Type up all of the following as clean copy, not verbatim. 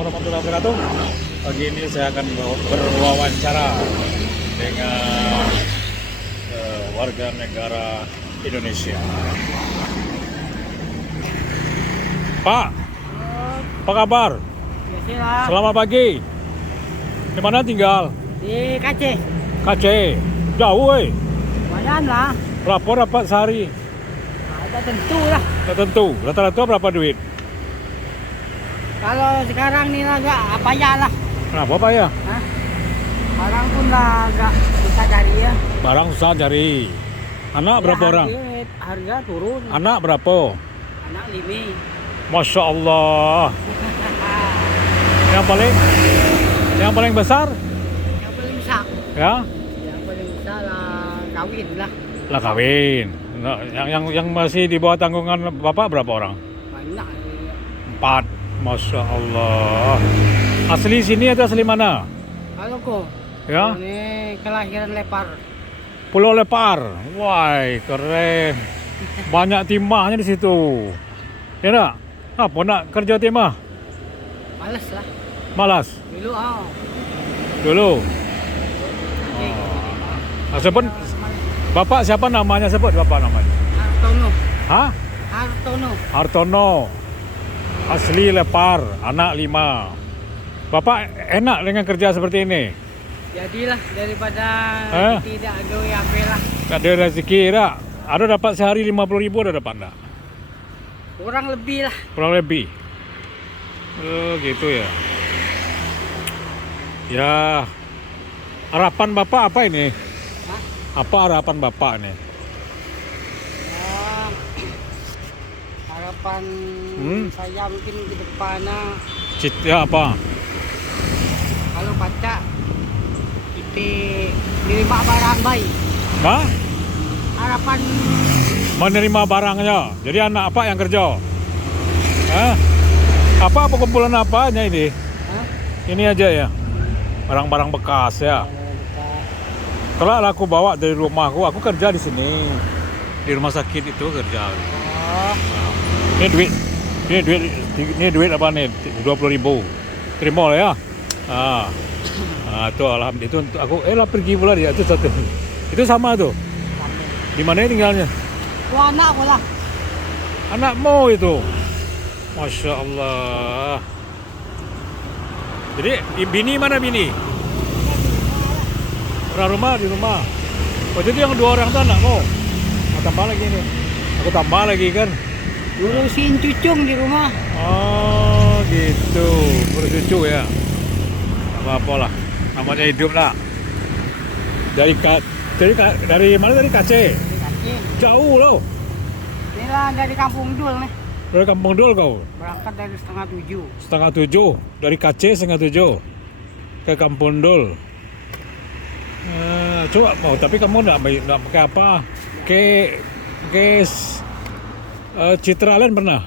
warahmatullahi wabarakatuh. Pagi ini saya akan berwawancara dengan warga negara Indonesia. Pak, apa kabar? Biasalah. Selamat pagi. Di mana tinggal? Di Aceh. Aceh. Jauh, weh. Lumayan lah. Berapa dapat sehari? Ada tentu lah. Tak tentu. Rata-rata berapa duit? Kalau sekarang ni lah agak apa ya lah. Kenapa Pak ya? Hah? Orang pun lah agak susah cari ya. Barang susah cari. Anak Ya, berapa orang? Harga turun. Anak berapa? Anak 5. Masya Allah. Yang paling besar? Yang paling besar. Ya? Yang paling besar lah kawin lah. Lah kawin. Nah, yang masih di bawah tanggungan Bapak berapa orang? Banyak. 4. Masya Allah. Asli sini atau asli mana? Kalau kok. Ya? Ini kelahiran Lepar. Pulau Lepar. Wah, keren. Banyak timahnya di situ. Ya nak? Apa nak kerja timah? Males lah. Malas? Dulu Dulu. Oke. Sebut Bapak siapa namanya? Sebut Bapak namanya. Hartono. Hah? Hartono. Hartono. Asli Lepar, anak 5. Bapak enak dengan kerja seperti ini? Jadilah daripada tidak ada apa lah. Tak ada rezeki tak? Ada dapat sehari 50.000 ada dapat tak? Kurang lebih lah. Kurang lebih. Oh gitu ya. Ya. Harapan Bapak apa ini? Hah? Apa harapan Bapak ini? Ya, harapan saya mungkin ke depannya Ya apa? kalau baca kita terima barang baik. Hah? Harapan Menerima barangnya. Jadi anak apa yang kerja? Hah? Apa kumpulan apanya ini? Hah? Ini aja ya. Barang-barang bekas ya. Kalau aku bawa dari rumahku, aku kerja di sini. Di rumah sakit itu kerja. Oh, Ini duit apa nih? 20.000. Terima lah ya. Itu alhamdulillah itu untuk aku. Lah pergi pula dia itu satu. Itu sama tuh. Di mana tinggalnya? wah anak aku lah. Anakmu itu. Masya Allah. Jadi bini mana bini? Orang rumah di rumah. Oh jadi yang 2 orang itu anakmu. Tambah lagi nih. Aku tambah lagi kan. Ngurusin cucung di rumah. Oh gitu. Bercucu ya. Apa-apa lah. Namanya hidup lah. Dari mana tadi Aceh? Jauh loh. Inilah dari Kampung Dul nih. Dari Kampung Dul kau? Berangkat dari setengah 7. Setengah 7. Dari Aceh setengah 7 ke Kampung Dul. Coba mau, tapi kamu nggak pakai apa? Citraland pernah?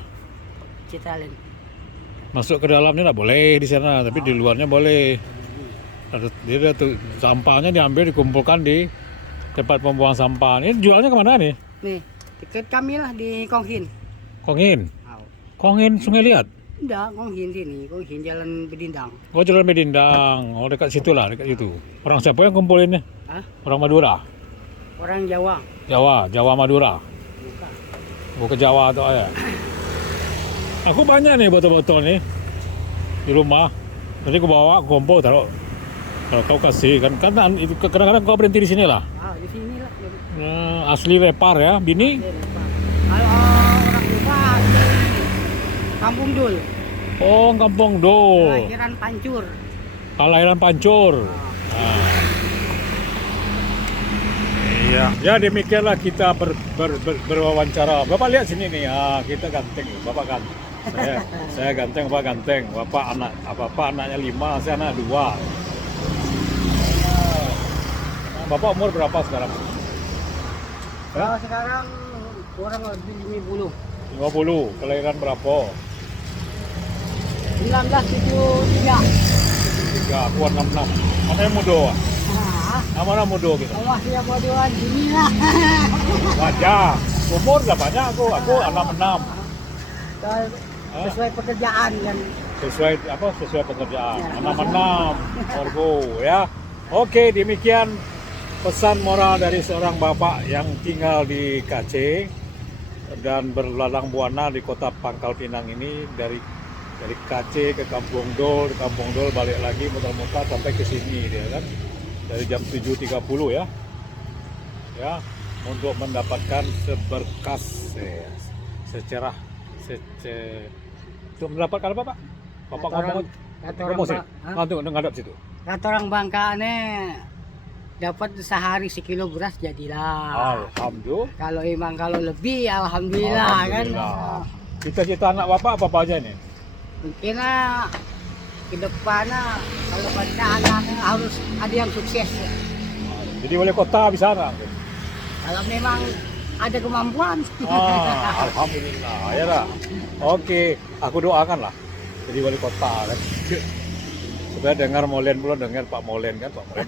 Citralen. Masuk ke dalamnya nggak boleh di sana, tapi di luarnya boleh. Dia tuh sampahnya diambil dikumpulkan di tempat pembuangan sampah. Ini jualnya kemana nih? Nih, dekat kami lah di Konghin. Kongin. Kongin Sungai Liat. Enggak, Konghin sini, Konghin Jalan Bedindang. Oh Jalan Bedindang. Oh dekat situ lah, dekat situ. Orang siapa yang kumpulinnya? Hah? Orang Madura. Orang Jawa. Jawa Madura. Bukan. Mau ke Jawa atau ya? Aku banyak nih botol-botol nih di rumah. Nanti aku bawa, aku kumpul taruh. Kalau kau kasih kan itu kadang-kadang kau berhenti di sini lah. Di sini lah. Asli Lepar ya, bini? Kalau orang tua di Kampung Dul. Oh, Kampung Dul. Kelahiran Pancur. Kelahiran Pancur. Iya. Ya demikianlah kita berwawancara. Bapak lihat sini nih, kita ganteng, Bapak ganteng. Saya ganteng, Bapak ganteng. Bapak anaknya 5, saya anak 2. Bapak umur berapa sekarang? Kalau sekarang kurang lebih 50. 50. Kelahiran berapa? 1973. 3, aku 66. Mana yang muda? Mana muda gitu? Allah siap bodohan sini lah. Wajah. Umur udah banyak aku 66. Sesuai pekerjaan kan. sesuai pekerjaan. 6-6 Orgo ya. Oke, demikian pesan moral dari seorang bapak yang tinggal di KC dan berlalang buana di kota Pangkal Pinang ini, dari KC ke Kampung Dol, di Kampung Dol balik lagi muter-muter sampai ke sini dia kan. Dari jam 7.30 ya. Ya, untuk mendapatkan seberkas secerah untuk mendapatkan apa, Pak? Bapak ngomong promosi. Untuk ngadap situ. Kata orang Bangka dapat sehari sekilo beras jadilah. Alhamdulillah. Kalau lebih alhamdulillah kan. Cita-cita anak Bapak apa aja nih? Mungkin ke depannya kalau pada anak harus ada yang sukses. Jadi wali kota bisa nggak? Kalau memang ada kemampuan. Alhamdulillah ya lah. Oke, aku doakan lah jadi wali kota kan. Supaya dengar Molen, belum dengar Pak Molen kan, Pak Molen.